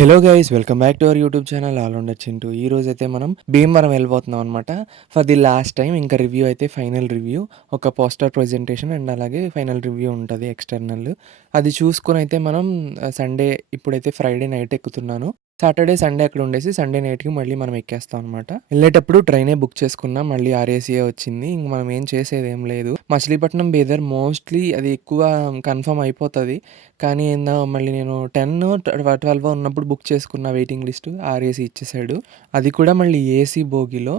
Hello guys, welcome back to our YouTube channel all ఉండొచ్చు చింటూ. ఈ రోజు అయితే మనం భీమవరం వెళ్ళిపోతున్నాం అనమాట. For the last time. ఇంకా రివ్యూ అయితే ఫైనల్ రివ్యూ, ఒక పోస్టర్ ప్రజెంటేషన్ అండ్ అలాగే ఫైనల్ రివ్యూ ఉంటుంది ఎక్స్టర్నల్. అది చూసుకొని అయితే మనం సండే, ఇప్పుడైతే ఫ్రైడే నైట్ ఎక్కుతున్నాను. సాటర్డే సండే అక్కడ ఉండేసి సండే నైట్కి మళ్ళీ మనం ఎక్కేస్తాం అనమాట. వెళ్ళేటప్పుడు ట్రైనే బుక్ చేసుకున్నాం, మళ్ళీ ఆర్ఏసీఏ వచ్చింది. ఇంక మనం ఏం చేసేది ఏం లేదు. మచిలీపట్నం బీదర్ మోస్ట్లీ అది ఎక్కువ కన్ఫర్మ్ అయిపోతుంది. కానీ ఏందో మళ్ళీ నేను 10-12 ఉన్నప్పుడు బుక్ చేసుకున్న వెయిటింగ్ లిస్ట్, ఆర్ఏసీ ఇచ్చేసాడు. అది కూడా మళ్ళీ ఏసీ బోగిలో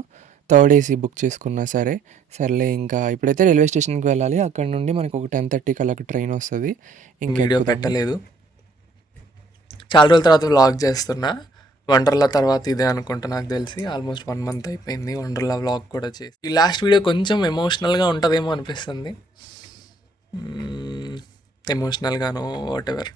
థర్డ్ ఏసీ బుక్ చేసుకున్నా. సర్లే ఇంకా ఇప్పుడైతే రైల్వే స్టేషన్కి వెళ్ళాలి. అక్కడ నుండి మనకు ఒక 10:30కి అలా ట్రైన్ వస్తుంది. ఇంక వీడియో పెట్టలేదు, చాలా రోజుల తర్వాత వ్లాగ్ చేస్తున్నా. వండర్లా తర్వాత ఇదే అనుకుంటా, నాకు తెలిసి ఆల్మోస్ట్ 1 మంత్ అయిపోయింది వండర్లా వ్లాగ్ కూడా చేసి. ఈ లాస్ట్ వీడియో కొంచెం ఎమోషనల్గా ఉంటుందేమో అనిపిస్తుంది. ఎమోషనల్గానో వాట్ ఎవర్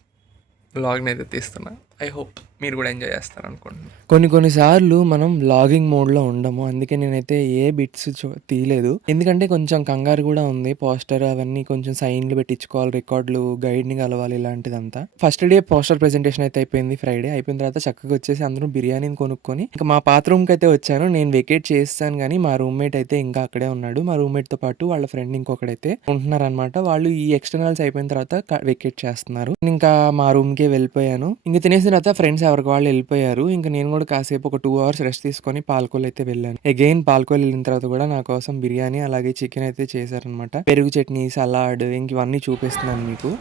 వ్లాగ్ని అయితే తీస్తున్నా. ఐ హోప్ మీరు కూడా ఎంజాయ్ చేస్తారు అనుకుంటున్నాను. కొన్నిసార్లు మనం వ్లాగింగ్ మోడ్లో ఉండము, అందుకే నేనైతే ఏ బిట్స్ తీయలేదు. ఎందుకంటే కొంచెం కంగారు కూడా ఉంది. పోస్టర్ అవన్నీ కొంచెం సైన్లు పెట్టించుకోవాలి, రికార్డులు, గైడ్ని కలవాలి, ఇలాంటిదంతా. ఫస్ట్ డే పోస్టర్ ప్రెజెంటేషన్ అయితే అయిపోయింది. ఫ్రైడే అయిపోయిన తర్వాత చక్కగా వచ్చేసి అందరూ బిర్యానీని కొనుక్కొని ఇంకా మా పాత రూమ్కి అయితే వచ్చాను. నేను వెకేట్ చేస్తాను కానీ మా రూమ్మేట్ అయితే ఇంకా అక్కడే ఉన్నాడు. మా రూమ్మేట్తో పాటు వాళ్ళ ఫ్రెండ్ ఇంకొకడైతే ఉంటున్నారనమాట. వాళ్ళు ఈ ఎక్స్టర్నల్స్ అయిపోయిన తర్వాత వెకేట్ చేస్తున్నారు. ఇంకా మా రూమ్కే వెళ్ళిపోయాను. ఇంకా తినేసిన తర్వాత ఫ్రెండ్స్ ఎవరికి వాళ్ళు వెళ్ళిపోయారు. ఇంకా నేను కూడా కాసేపు ఒక 2 hours రెస్ట్ తీసుకొని పాల్కోల్ అయితే వెళ్ళాను. అగైన్ పాల్కోల్ వెళ్ళిన తర్వాత కూడా నా కోసం బిర్యానీ అలాగే చికెన్ అయితే చేశారనమాట. పెరుగు చట్నీ, సలాడ్, ఇంక ఇవన్నీ చూపిస్తున్నాను మీకు.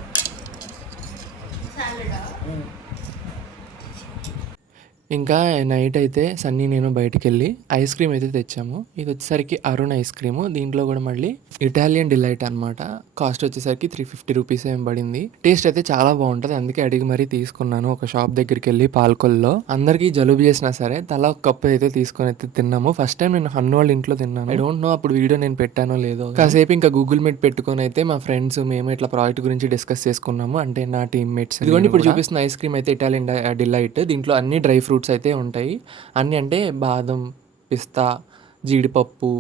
ఇంకా నైట్ అయితే సన్నీ నేను బయటికి వెళ్ళి ఐస్ క్రీమ్ అయితే తెచ్చాము. ఇది వచ్చేసరికి అరుణ్ ఐస్ క్రీము. దీంట్లో కూడా మళ్ళీ ఇటాలియన్ డిలైట్ అనమాట. కాస్ట్ వచ్చేసరికి 350 రూపీస్ ఏం పడింది. టేస్ట్ అయితే చాలా బాగుంటుంది, అందుకే అడిగి మరీ తీసుకున్నాను. ఒక షాప్ దగ్గరికి వెళ్ళి పాల్కొల్లో అందరికీ జలుబు చేసినా సరే తల ఒక కప్పు అయితే తీసుకొని అయితే తిన్నాము. ఫస్ట్ టైం నేను హన్ను వాళ్ళ ఇంట్లో తిన్నాను. ఐ డోంట్ నో అప్పుడు వీడియో నేను పెట్టానో లేదో. కాసేపు ఇంకా గూగుల్ మీట్ పెట్టుకొని అయితే మా ఫ్రెండ్స్ మేము ఇట్లా ప్రాజెక్ట్ గురించి డిస్కస్ చేసుకున్నాము, అంటే నా టీమ్మేట్స్. ఇదిగోండి ఇప్పుడు చూపిస్తున్న ఐస్ క్రీమ్ అయితే ఇటాలియన్ డిలైట్. దీంట్లో అన్ని డ్రై ఫ్రూట్స్ అయితే ఉంటాయి. అన్నీ అంటే బాదం, పిస్తా, జీడిపప్పు,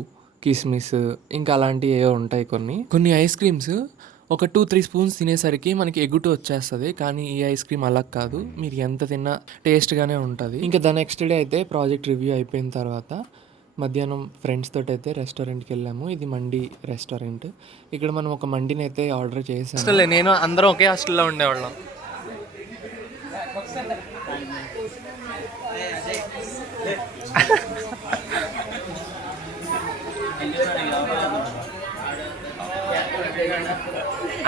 కిస్మిస్, ఇంకా అలాంటివి ఏవో ఉంటాయి. కొన్ని ఐస్ క్రీమ్స్ ఒక 2-3 స్పూన్స్ తినేసరికి మనకి ఎగుటు వచ్చేస్తుంది. కానీ ఈ ఐస్ క్రీమ్ అలా కాదు, మీరు ఎంత తిన్నా టేస్ట్గానే ఉంటుంది. ఇంకా ద నెక్స్ట్ డే అయితే ప్రాజెక్ట్ రివ్యూ అయిపోయిన తర్వాత మధ్యాహ్నం ఫ్రెండ్స్ తోటి అయితే రెస్టారెంట్కి వెళ్ళాము. ఇది మండి రెస్టారెంట్. ఇక్కడ మనం ఒక మండిని అయితే ఆర్డర్ చేసాము. నేను అందరం ఒకే హాస్టల్లో ఉండేవాళ్ళం.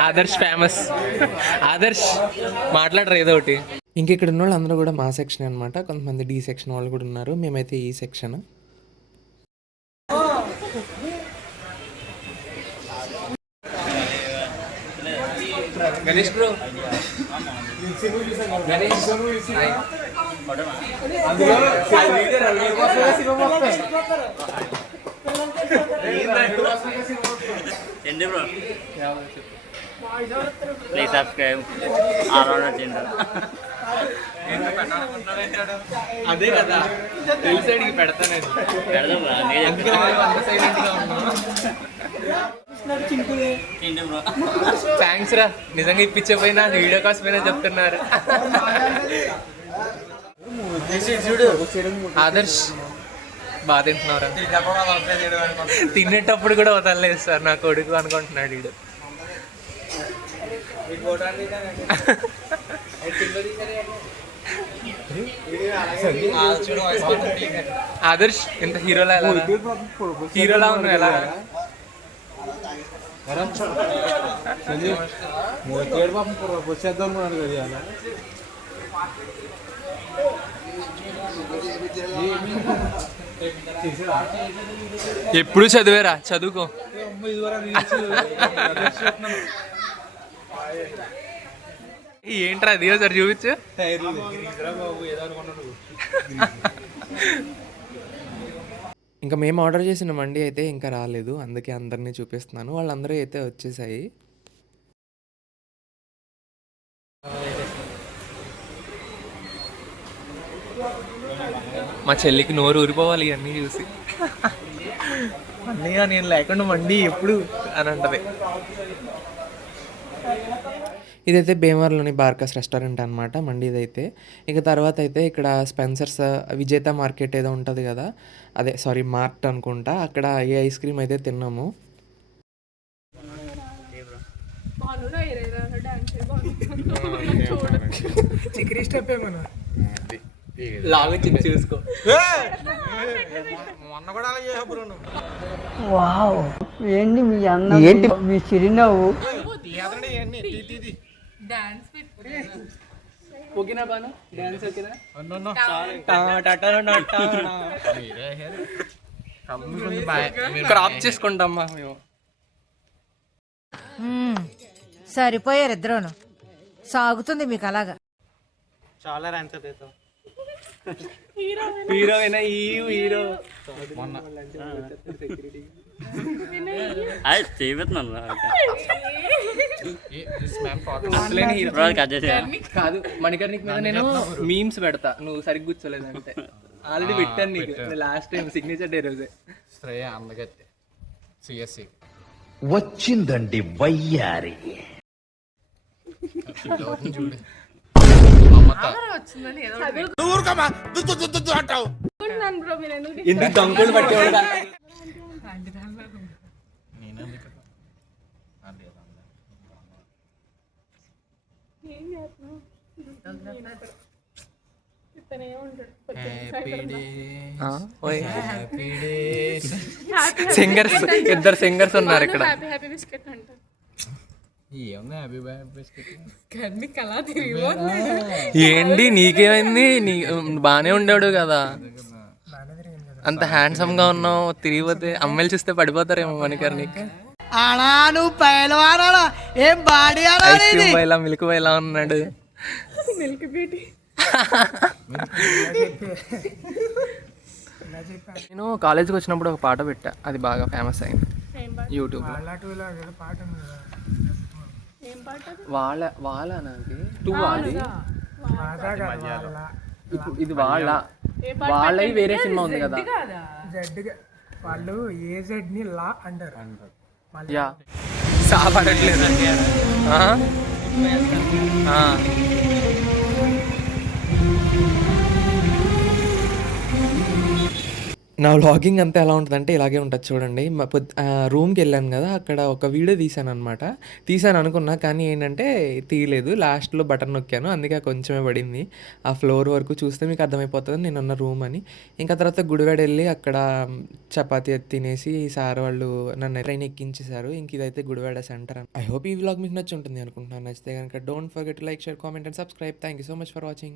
ఆదర్శ్ ఫేమస్. ఆదర్శ్ మాట్లాడరు ఏదో ఒకటి. ఇంక ఇక్కడ ఉన్న వాళ్ళు అందరూ కూడా మా సెక్షన్ అనమాట. కొంతమంది డి సెక్షన్ వాళ్ళు కూడా ఉన్నారు. మేమైతే ఈ సెక్షన్. గణేష్ బ్రో, గణేష్ ఏంటి bro, please subscribe allrounder channel. అదే కదా తెలిసాడికి పెడతాను. థ్యాంక్స్ రా, నిజంగా ఇప్పించకపోయినా వీడియో కోసమైనా చెప్తున్నారు. ఆదర్శ్ బాగా తింటున్నారా? తినేటప్పుడు కూడా వదలలేదు సార్, నా కొడుకు అనుకుంటున్నాడు వీడు. ఆదర్శ్ ఎంత హీరోలా ఉన్నా ఎలా? ఎప్పుడు చదివేరా, చదువుకో. ఏంట్రా అది సార్ చూపించు. ఇంకా మేము ఆర్డర్ చేసిన మండి అయితే ఇంకా రాలేదు, అందుకే అందరినీ చూపిస్తున్నాను. వాళ్ళందరూ అయితే వచ్చేసాయి. మా చెల్లికి నోరు ఊరిపోవాలి ఇవన్నీ చూసి. అన్నయ్య నేను లేకుండా మండి ఎప్పుడు అని అంటది. ఇదైతే భీమవరంలోని బార్కస్ రెస్టారెంట్ అనమాట మండిదైతే. ఇక తర్వాత అయితే ఇక్కడ స్పెన్సర్స్ విజేత మార్కెట్ ఏదో ఉంటుంది కదా, అదే సారీ మార్ట్ అనుకుంటా, అక్కడ ఈ ఐస్ క్రీమ్ అయితే తిన్నాము. చూసుకో వావ్ ఏంటి మీ అన్న ఏంటి మీ చిరునవ్వు ఓకేనా బాను డాన్స్ ఓకేనా? క్రాప్ చేసుకుంటామ్మా మేము. సరిపోయారు ఇద్దరును. సాగుతుంది మీకు అలాగా. హీరోయినా హీరో అది చేపెత్తున్నాను అసలేని హీరో కట్ చేసా కాదు. మణికర్ణిక్ మీద నేను మీమ్స్ పెడతా, నువ్వు సరిగ్గా కూర్చోలేదంటే. ఆల్రెడీ పెట్టాను నీకు లాస్ట్ టైం సిగ్నేచర్ డే రోజే. శ్రేయ అందగత్తే సిఎస్సి వచ్చిందండి వయ్యారి. చూడు ఎందుకు దంకులు పట్టేవాడు? సింగర్స్ ఇద్దరు సింగర్స్ ఉన్నారు ఇక్కడ. ఏముంది హ్యాపీ బిస్కెట్ ఏంటి నీకేమైంది? నీ బాగానే ఉండేవాడు కదా, అంత హ్యాండ్సమ్ గా ఉన్నావు. తిరిగిపోతే అమ్మాయిలు చూస్తే పడిపోతారేమో మణికర్ణిక్. ఐస్ క్రీమ్ బాయ్లా మిల్క్ బాయ్లా ఉన్నాడు. నేను కాలేజ్కి వచ్చినప్పుడు ఒక పాట పెట్టా, అది బాగా ఫేమస్ అయింది యూట్యూబ్. వాళ్ళ వాళ్ళ నాకు టూ అది ఇప్పుడు ఇది వాళ్ళ వాళ్ళవి వేరే సినిమా ఉంది కదా. వాళ్ళు ఏజెడ్ ని లా అంటారు. యా సాపడట్లేదు. నా వ్లాగింగ్ అంతా ఎలా ఉంటుందంటే ఇలాగే ఉంటుంది చూడండి. రూమ్కి వెళ్ళాను కదా, అక్కడ ఒక వీడియో తీసాను అనుకున్నా, కానీ ఏంటంటే తీయలేదు. లాస్ట్లో బటన్ నొక్కాను, అందుకే కొంచెమే పడింది. ఆ ఫ్లోర్ వరకు చూస్తే మీకు అర్థమైపోతుంది నేనున్న రూమ్ అని. ఇంకా తర్వాత గుడివాడ వెళ్ళి అక్కడ చపాతీ తినేసి సార్ వాళ్ళు నన్ను ట్రైన్ ఎక్కించేశారు. ఇంక ఇదైతే గుడివాడ సెంటర్. ఐ హోప్ ఈ వ్లాగ్ మీకు నచ్చి ఉంటుంది అనుకుంటున్నాను. నచ్చితే కనుక don't forget like, share, comment and subscribe. Thank you so much for watching.